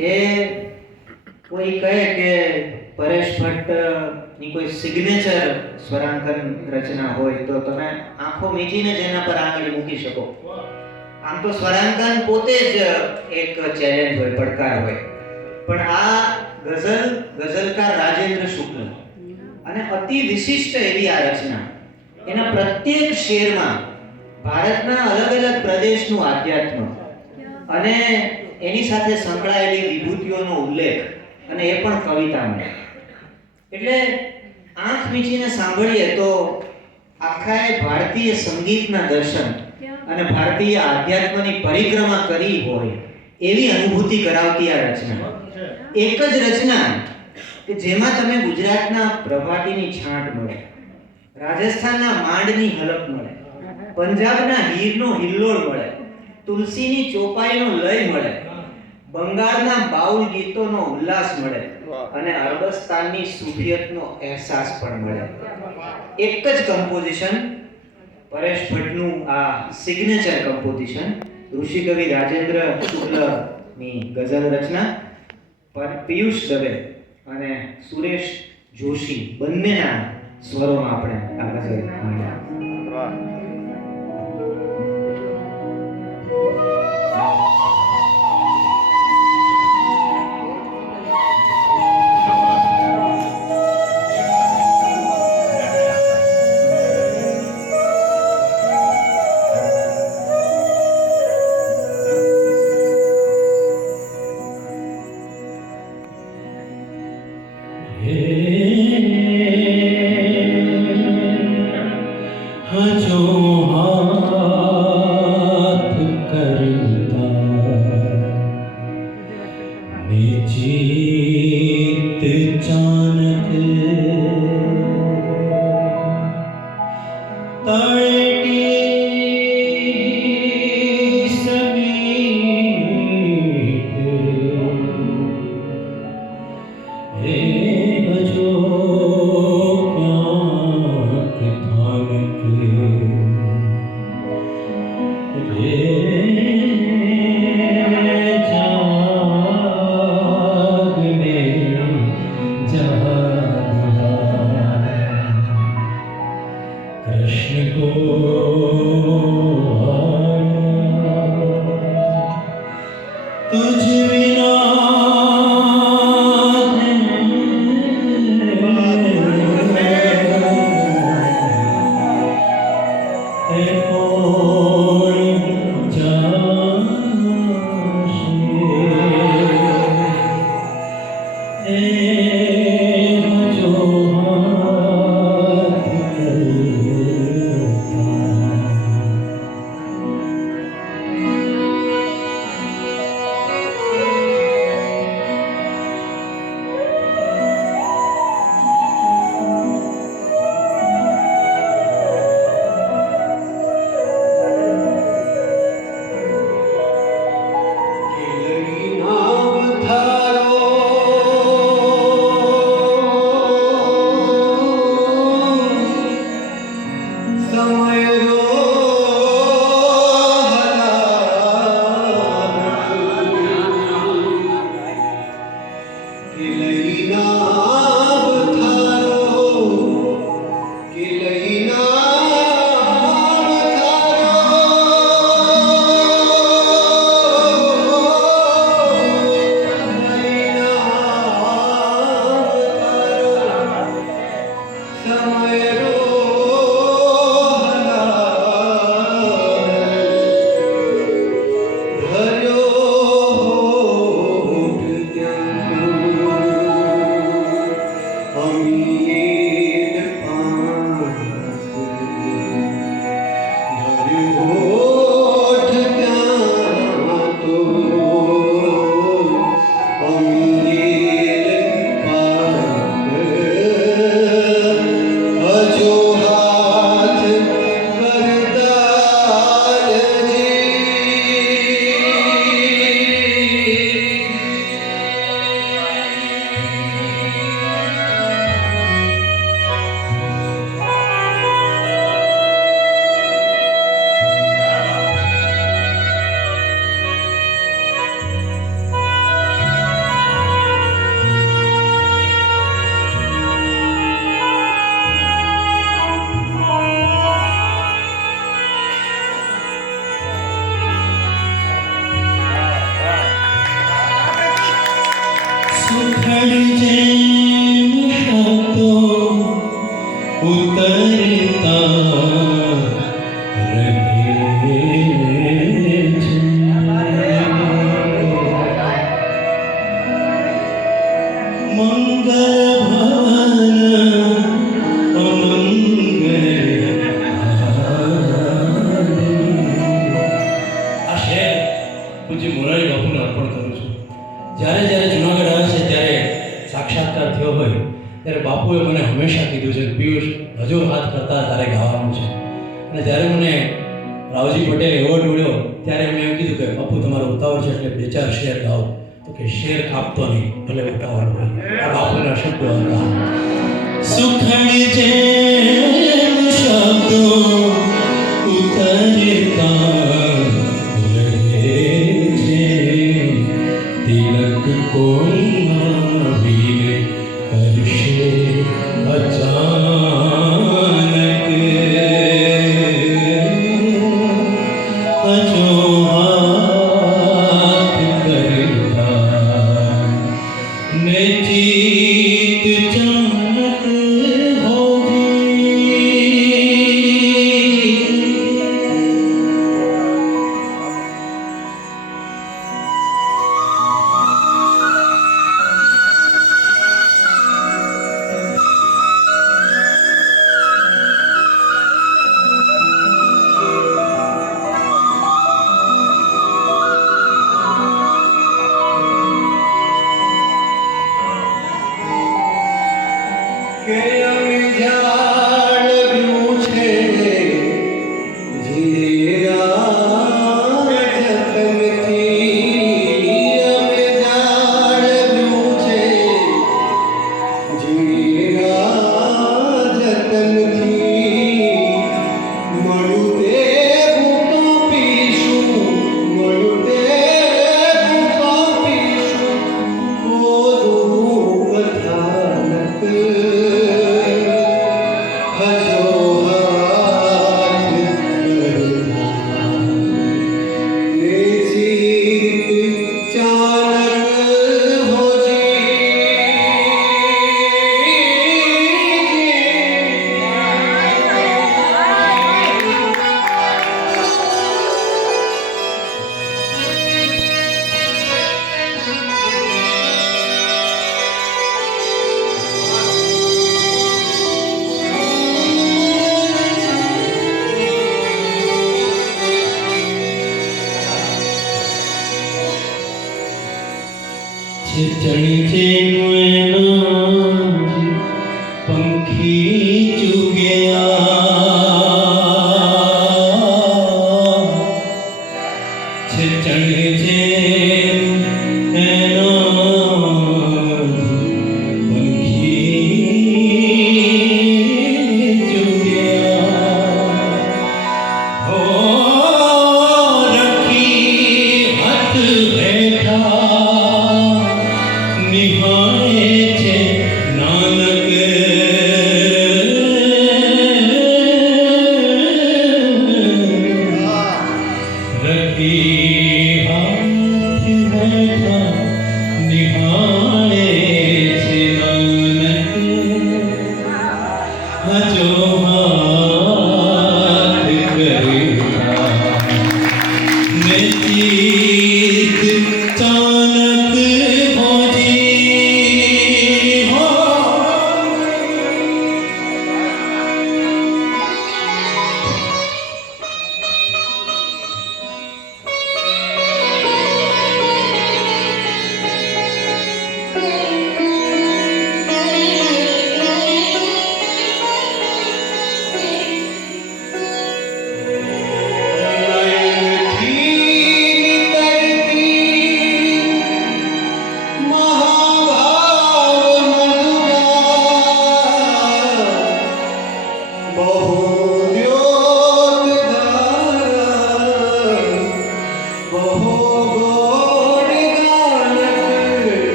એ કોઈ કહે કે પરેશ ભટ્ટની કોઈ સિગ્નેચર સ્વરાંકન રચના હોય તો તમે આંખો મીચીને જ એના પર આંગળી મૂકી શકો. આમ તો સ્વરાંકન પોતે જ એક ચેલેન્જ હોય, પડકાર હોય, પણ આ ગઝલકાર રાજેન્દ્ર શુક્લ અને અતિ વિશિષ્ટ એવી આ રચના, એના પ્રત્યેક શેરમાં ભારતના અલગ અલગ પ્રદેશનું આધ્યાત્મ અને એની સાથે સંકળાયેલી વિભૂતિઓનો ઉલ્લેખ, અને એ પણ કવિતામાં. એટલે આંખ મીચીને સાંભળીએ તો આખા ભારતીય સંગીતના દર્શન અને ભારતીય આધ્યાત્મની પરિક્રમા કરી હોય એવી અનુભૂતિ કરાવતી આ રચના. એક જ રચના કે જેમાં તમે ગુજરાતના પ્રભાતીની છાંટ મળે, રાજસ્થાનના માંડની હલક મળે, પંજાબના હીરનો હિલ્લોળ મળે, તુલસીની ચોપાઈનો લય મળે, બંગાળના બાઉલ ગીતોનો ઉલ્લાસ મળે અને અરબસ્તાનની સૂફિયતનો અહેસાસ પણ મળે. એક જ કમ્પોઝિશન, પરેશ ભટ્ટનું આ સિગ્નેચર કમ્પોઝિશન, ઋષિકવિ રાજેન્દ્ર શુક્લની ગઝલ રચના, પિયુષ દવે અને સુરેશ જોશી બંનેના સ્વરોમાં આપણે આ ગઝલ મળ્યા.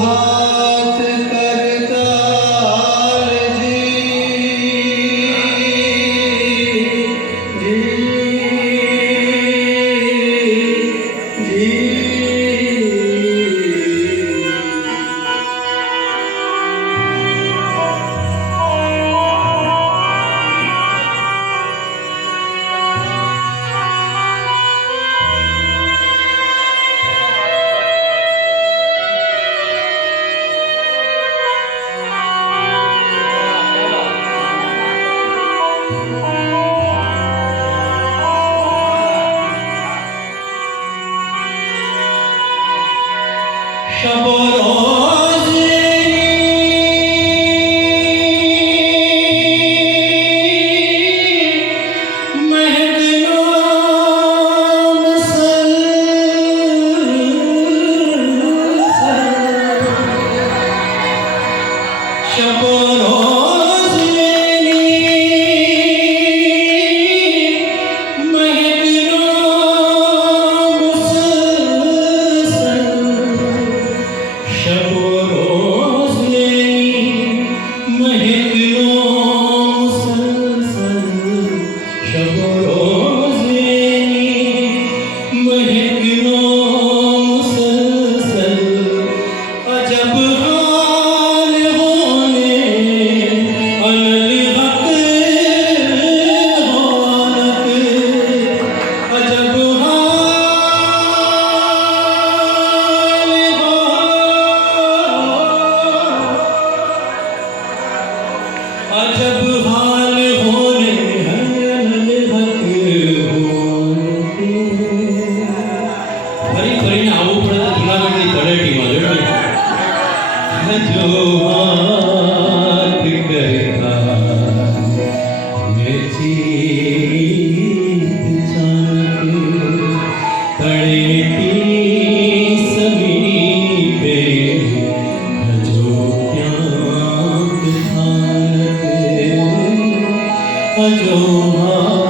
हाथ करताल जी जो